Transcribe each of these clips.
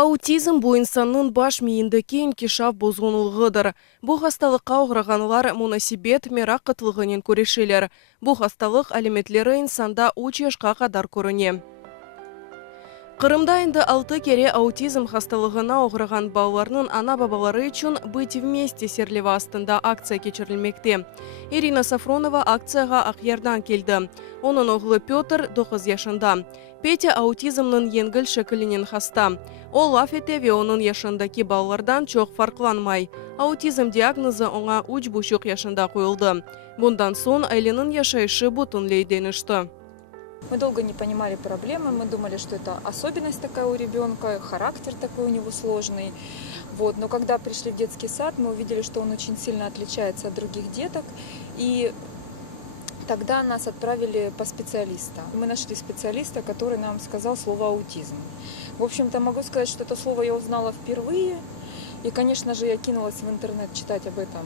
Аутизм bu insanın baş miyindeki inkişaf bozgunluğudur. Bu hastalıkka uğraganlar münasibet merak kıtlığının көрешелер. Bu hastalık alimetleri insanda 3 yaşqa kadar көріне. Кырымда енді 6 кере аутизм хасталығына уğragan балаларның ана-бабалары үшін «Быть вместе» серлеви астында акция кечірілмекте. Ирина Сафронова акцияға Ақердан келді. Оның оғлы Петр 9 yaşında. Петя аутизмның еңгіл шекілінен хаста. Ол лаф ете ve onun yaşındaki балалардан çok farklanmay. Аутизм диагнозы оңа 3,5 yaşında қойылды. Bundan soң ailenin yaşayışı bütünlей değişti. Мы долго не понимали проблемы, мы думали, что это особенность такая у ребенка, характер такой у него сложный. Вот. Но когда пришли в детский сад, мы увидели, что он очень сильно отличается от других деток. И тогда нас отправили по специалисту. Мы нашли специалиста, который нам сказал слово «аутизм». В общем-то, могу сказать, что это слово я узнала впервые. И, конечно же, я кинулась в интернет читать об этом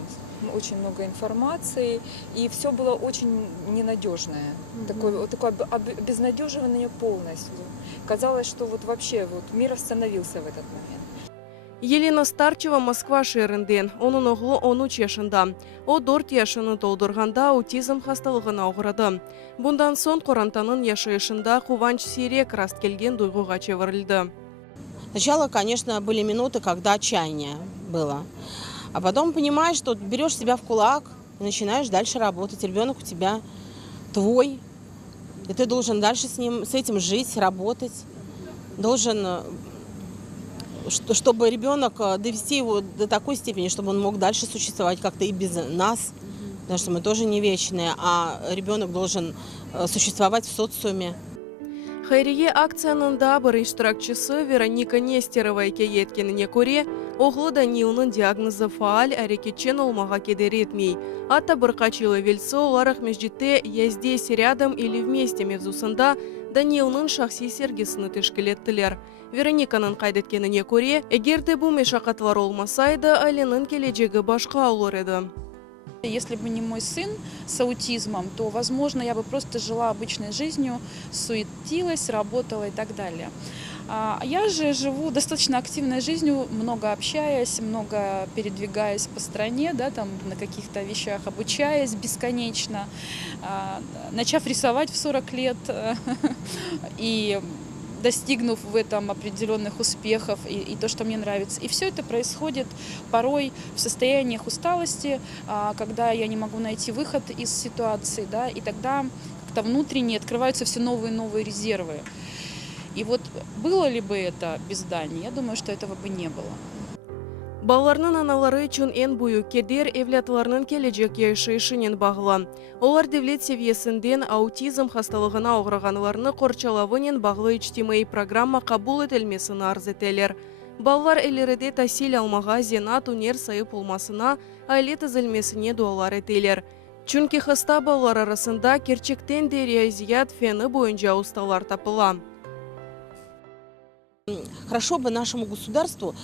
очень много информации. И все было очень ненадежное. Такое обезнадеживание полностью. Казалось, что вот вообще мир остановился в этот момент. Елена Старчева Москва шерінден. Оның оғлы 13 yaşında. O 4 yaşını толдырғанда аутизм хасталығына ұғырады. Bundan соң Қорантанын yaşayышында қуанч сирек раст келген дойғыға чевірілді. Сначала, конечно, были минуты, когда отчаяние было. А потом понимаешь, что берешь себя в кулак и начинаешь дальше работать. Ребенок у тебя твой. И ты должен дальше с этим жить, работать. Должен, чтобы ребенок довести его до такой степени, чтобы он мог дальше существовать как-то и без нас. Потому что мы тоже не вечные, а ребенок должен существовать в социуме. Хайрие акцияның да бір иштиракчысы Вероника Нестерова еткеніне көре, оғлы Данилның диагнозы фаал әрекетчен олмаға кедер етмей. Атта бір қачылы велсі оларық междетте «Я здесь рядом или вместе» мевзусында Данилның шахси сергесіні тешкілеттілер. Верониканың қайдеткеніне көре, егерде бұл мешақатлар олмасайды, айленің келечегі башқа олар еді. Если бы не мой сын с аутизмом, то, возможно, я бы просто жила обычной жизнью, суетилась, работала и так далее. Я же живу достаточно активной жизнью, много общаясь, много передвигаясь по стране, да, там, на каких-то вещах обучаясь бесконечно, начав рисовать в 40 лет и достигнув в этом определенных успехов и то, что мне нравится. И все это происходит порой в состояниях усталости, когда я не могу найти выход из ситуации, да, и тогда как-то внутренне открываются все новые и новые резервы. И вот было ли бы это без Дани, я думаю, что этого бы не было. Балаларның аналары үшін ең бұйы кедер евлятларының келечек яшайышынен бағылы. Олар девлет севиесінден аутизм хасталығына оғырағаныларыны қорчалавынен бағылы ичтимai программа қабул етілмесіні арз етелер. Балалар әлеріде тәсил алмаға зенат унер сайып олмасына айлет ізілмесіне дуалар етелер. Чүнки хаста балалар арасында керчектен де реазият фені бойынша ұсталар тапыла. Хорошо бы нашему государству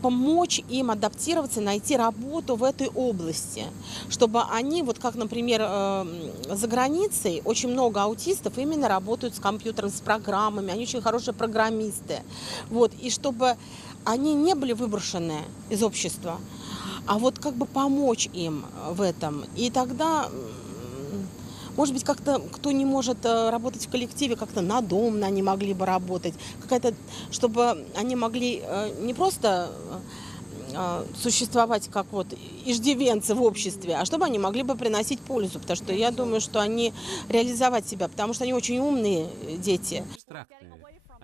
помочь им адаптироваться, найти работу в этой области, чтобы они, вот как, например, за границей очень много аутистов именно работают с компьютером, с программами, они очень хорошие программисты, вот, и чтобы они не были выброшены из общества, а вот помочь им в этом, и тогда... Может быть, как-то, кто не может работать в коллективе, как-то надомно они могли бы работать. Чтобы они могли не просто существовать как иждивенцы в обществе, а чтобы они могли бы приносить пользу. Потому что я думаю, что они реализовать себя, потому что они очень умные дети.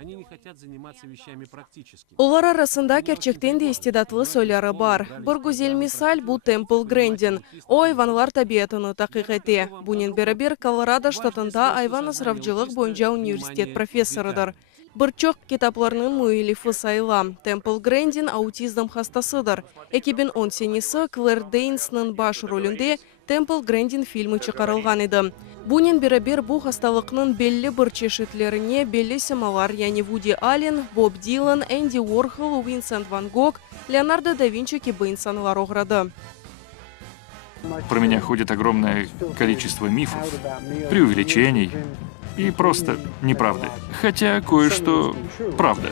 Они не хотят заниматься вещами практически. Олар арасында керчектен де истедатлы сөйлері бар. Бір гүзел мисаль бұл Темпл Грэндин. О айванлар табиятыны тақиқ ете. Бұнен бері Колорадо штатында айван ысырапчылық бойынша университет профессорыдыр. Бір чоқ китапларының муэлифы сайла. Темпл Грэндин аутизм хастасыдыр. 2010-сі Клэр Дейнсның баш ролінде Темпл Грэндин фильмі чықарылған еді. Бұнен бері бұл хасталықның белі бір чешетлеріне белі семалар, яғни Вуди Аллен, Боб Дилан, Энди Уорхол, Винсент Ван Гог, Леонардо да Винчи кебейнсанлар оғырады. Про меня ходит огромное количество мифов, преувеличений и просто неправды. Хотя кое-что правда.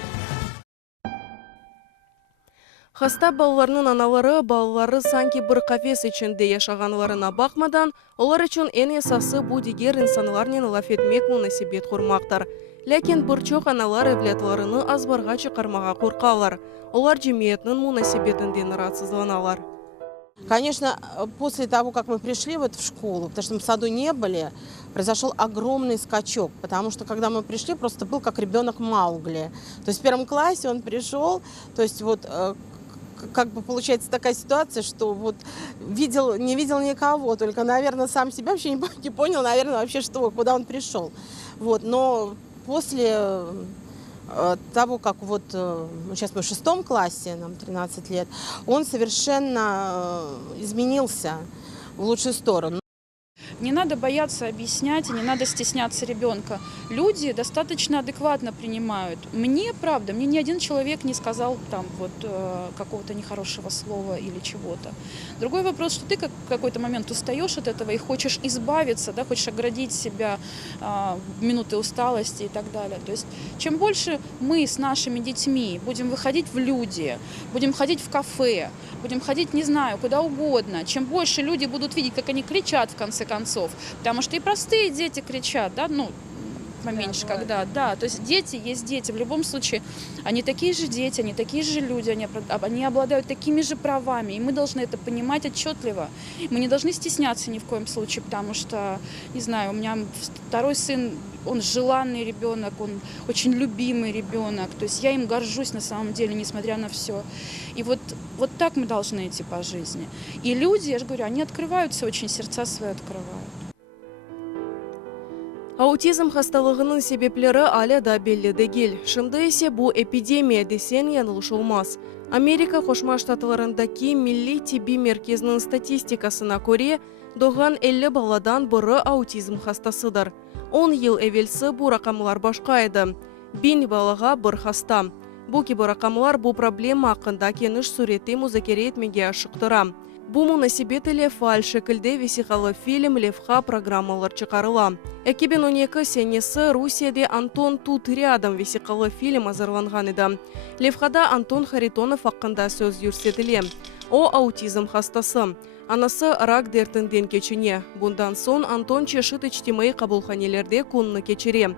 Хаста балаларның аналары, балалары санки бір кафес içinde yaşaганларына бақмадан, олар үшін en esası bu digер insanlarның laf etmek münasebet kurmaktır. Ләкин бірчоқ аналар evlatlarını азбарға чықармаға қорқалар. Олар жемиетнің münasebetinden раhatсызланалар. Конечно, после того, как мы пришли вот в школу, потому что мы в саду не были, произошел огромный скачок, потому что когда мы пришли, просто был как ребенок Маугли. То есть в первом классе он пришел, то есть вот как бы получается такая ситуация, что вот не видел никого, только, наверное, сам себя вообще не понял, наверное, вообще, куда он пришел. Вот, но после того, как вот сейчас мы в 6 классе, нам 13 лет, он совершенно изменился в лучшую сторону. Не надо бояться объяснять, и не надо стесняться ребенка. Люди достаточно адекватно принимают. Мне, правда, мне ни один человек не сказал там вот какого-то нехорошего слова или чего-то. Другой вопрос, что ты в какой-то момент устаешь от этого и хочешь избавиться, да, хочешь оградить себя в минуты усталости и так далее. То есть чем больше мы с нашими детьми будем выходить в люди, будем ходить в кафе, будем ходить, не знаю, куда угодно, чем больше люди будут видеть, как они кричат в конце концов, потому что и простые дети кричат, да, ну, поменьше, да, когда, да, то есть дети есть дети, в любом случае, они такие же дети, они такие же люди, они обладают такими же правами, и мы должны это понимать отчетливо. Мы не должны стесняться ни в коем случае, потому что, не знаю, у меня второй сын, он желанный ребенок, он очень любимый ребенок, то есть я им горжусь на самом деле, несмотря на все. И вот так мы должны идти по жизни. И люди, я же говорю, они открываются очень, сердца свои открывают. Аутизм хасталығының себеплері әлі да белі дегел. Шымды есе бұл эпидемия десен янылыш olmaz. Америка Қошма Штатларындаки Милли Тиби мерkezінің статистикасына көре, доған 50 баладан бірі аутизм хастасыдыр. 10 ел әвелсі бұл рақамлар башқа еді. 1000 балаға бір хаста. Бұл кебі рақамлар бұл проблема ақында кеніш суретті музакере етмеге ашықтыра. Бұл мұнасибетілі фаль шекілде весиқалы фильм Левха программалар чықарыла. 2012 сенесі Русияде Антон Тут рядом весиқалы фильм азарланған еді. Левхада Антон Харитонов ақында сөз жүрсетіле. О аутизм хастасы. Анасы рак дертінден кечіне. Бұндан сон Антон чешіт іштемей қабылханелерде күнні кечере.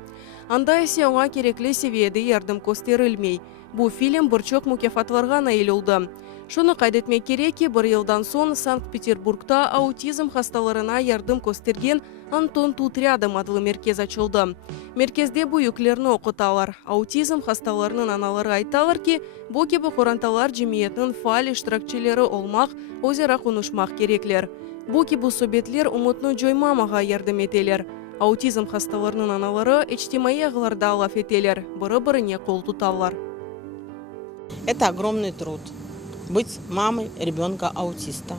Анда есе оңа кереклі севиеде ярдым көстерілмей. Бұл фильм бірчоқ мүкефатларға наил oldu. Шуны қайдетмек керек, бір елдан сон Санкт-Петербургта аутизм хасталарына ярдым көстерген Антон Тут рядом адлы меркез açıldı. Меркезде бұл юклерні оқыталар. Аутизм хасталарының аналары айталар ки, бұл кебі қоранталар жемиетінің фаал иштиракчилері олмақ, өзара конушмақ кереклер. Бұл кебі сөбетлер ұмытны жоймамаға ярдым етелер. Аутизм хасталарының аналары эчтимаи ағыларда лаф етелер, бірі-біріне қол тұталар. Это огромный труд. Быть мамой ребенка-аутиста.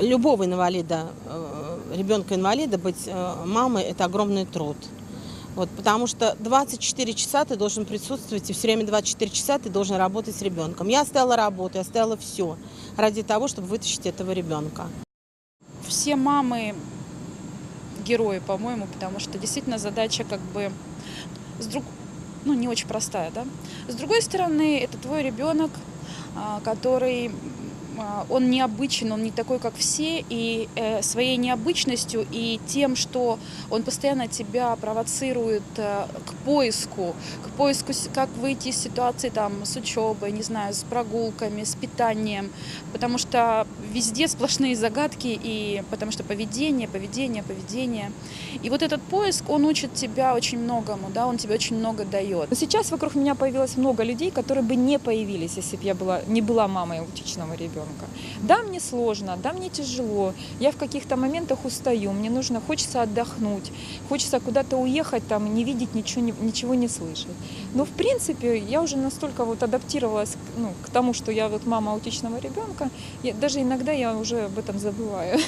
Любого инвалида, ребенка-инвалида, быть мамой – это огромный труд. Вот, потому что 24 часа ты должен присутствовать, и все время 24 часа ты должен работать с ребенком. Я оставила работу, я оставила все ради того, чтобы вытащить этого ребенка. Все мамы герои, по-моему, потому что действительно задача как бы не очень простая, да. С другой стороны, это твой ребенок, который, он необычен, он не такой, как все, и своей необычностью и тем, что он постоянно тебя провоцирует к поиску, как выйти из ситуации там, с учебой, не знаю, с прогулками, с питанием, потому что везде сплошные загадки, и потому что поведение. И вот этот поиск, он учит тебя очень многому, да, он тебе очень много дает. Но сейчас вокруг меня появилось много людей, которые бы не появились, если бы я не была мамой аутичного ребенка. Да, мне сложно, да, мне тяжело, я в каких-то моментах устаю, мне хочется отдохнуть, хочется куда-то уехать, там, не видеть, ничего не слышать. Но в принципе я уже настолько вот адаптировалась к тому, что я вот мама аутичного ребенка, даже иногда я уже об этом забываю.